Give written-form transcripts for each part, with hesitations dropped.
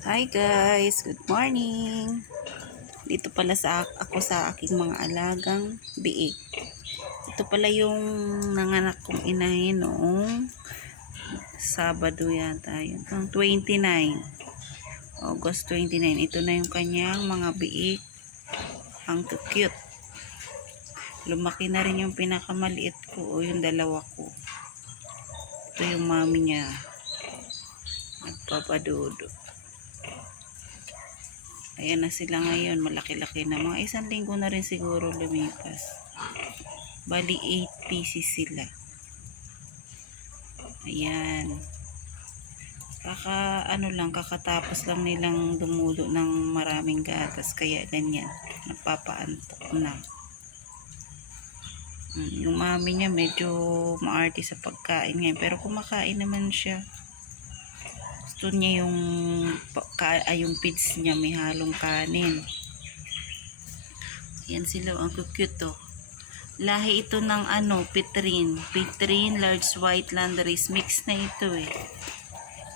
Hi guys, good morning. Dito pala ako sa aking mga alagang biik. Ito pala yung nanganak kong inahin noong Sabado yata yun. 29. August 29. Ito na yung kanyang mga biik. Ang cute. Lumaki na rin yung pinakamaliit ko o yung dalawa ko. Ito yung mami niya. Nagpapadudo. Ayan na sila ngayon, malaki-laki na. Mga 1 linggo na rin siguro lumipas. Bali 8 pieces sila. Ayan. Kakatapos lang nilang dumudo ng maraming gatas. Kaya ganyan. Nagpapaantok na. Yung mami niya medyo maarte sa pagkain ngayon. Pero kumakain naman siya. Gusto niya yung feeds niya may halong kanin. Yan sila, ang cute to. Lahi ito ng Pitrine large white landrace mix na ito eh.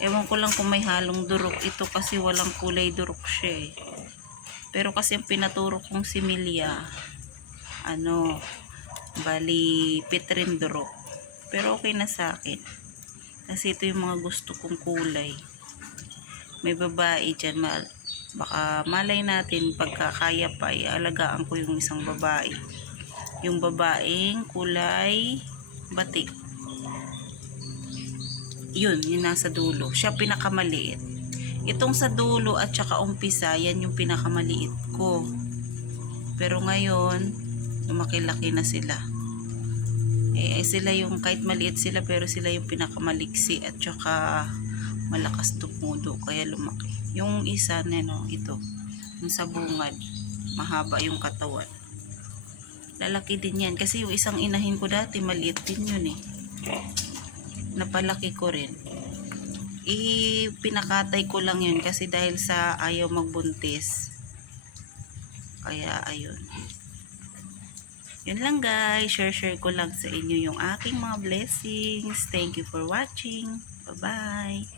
Ewan ko lang kung may halong durok ito kasi walang kulay durok siya eh. Pero kasi ang pinaturo kong similya bali Pitrine durok. Pero okay na sa akin. Kasi ito yung mga gusto kong kulay. May babae dyan, baka malay natin pagkakaya pa alagaan ko yung isang babae. Yung babaeng kulay batik. Yun, yung nasa dulo. Siya pinakamaliit. Itong sa dulo at saka umpisa, yan yung pinakamaliit ko. Pero ngayon, lumaki-laki na sila. Sila yung, kahit maliit sila, pero sila yung pinakamaliksi at saka malakas tumudo. Kaya lumaki. Yung isa, ito. Yung sa bungad. Mahaba yung katawan. Lalaki din yan. Kasi yung isang inahin ko dati, maliit din yun eh. Napalaki ko rin. Pinakatay ko lang yun kasi dahil sa ayaw magbuntis. Kaya ayun. Yun lang guys. Share ko lang sa inyo yung aking mga blessings. Thank you for watching. Bye-bye.